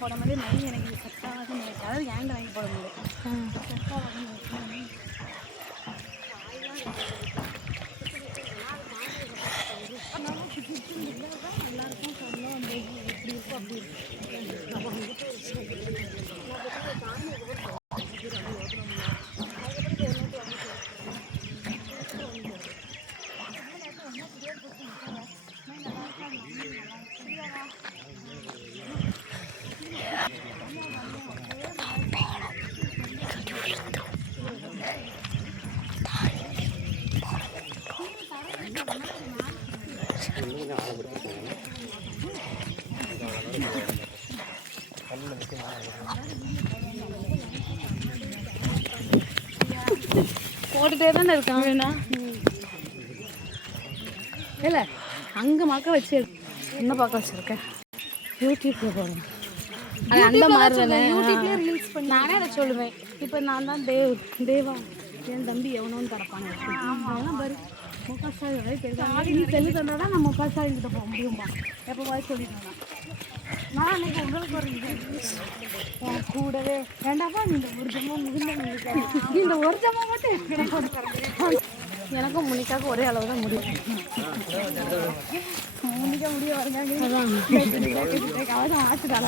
போட மாதிரி நைன் எனக்கு செட் ஆகாதுன்னு நினைக்கிறேன். அதாவது ஏங்க வாங்கி போட முடியும் செட் ஆகாதுன்னு நினைக்கிறேன். எல்லாருக்கும் சொல்லலாம் அந்த எப்படி இருக்கும் அப்படி இருக்கும். நம்ம வந்துட்டு போட்டுட்டே தானே இருக்கான். வேணா இல்லை அங்கே பார்க்க வச்சு என்ன பார்க்க வச்சுருக்கேன் யூடியூப்பில் போடுறேன். அது அந்த மாதிரி தானே யூடியூப்லேயே ரீல்ஸ் பண்ணி நானே அதை சொல்லுவேன். இப்போ நான் தான் தேவா என் தம்பி எவனோன்னு கிடப்பாங்க. அதெல்லாம் பாரு முகஸ்டாலின் நீ சொல்லி தந்தால் தான் நான் முகஸ்டாலின் கிட்ட போக முடியும்பா. எப்போ மாதிரி சொல்லிட்டு நான் அன்னைக்கு உங்களுக்கு ஒரு இது கூடவே வேண்டாப்பா நீ இந்த ஒரு ஜமா முகிந்த இந்த ஒரு ஜமா மட்டும் எனக்கும் முனிக்காக ஒரே அளவு தான் முடியும். முனிக்க முடிய வருங்க அவதான் ஆச்சுக்கால